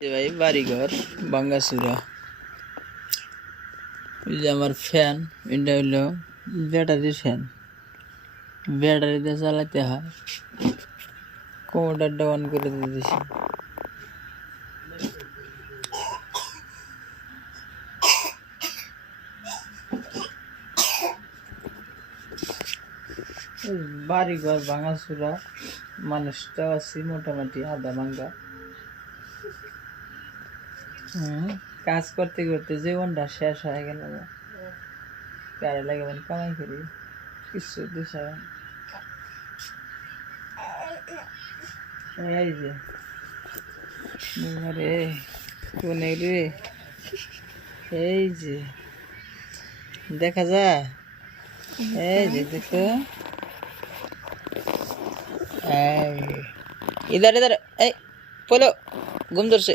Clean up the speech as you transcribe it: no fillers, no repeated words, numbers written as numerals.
যে ভাই বাড়িঘর ভাঙ্গাচুরা। ওই যে আমার ফ্যান, এটা হইলো ব্যাটারি ফ্যান, ব্যাটারিতে চালাতে হয়। কোমোডারটা অন করে দিয়েছি। বাড়িঘর ভাঙাচুরা, মানুষটাও আছি মোটামুটি আধা ভাঙ্গা। কাজ করতে করতে জীবনটা শেষ হয়ে গেল। কারে লাগে কামাই করি, কিছু দিশা। এই যে রে কোনে রে, এই যে দেখা যায়, এই যে দেখো, এই ইধার ইধার, এই পলো ঘুম ধরছে।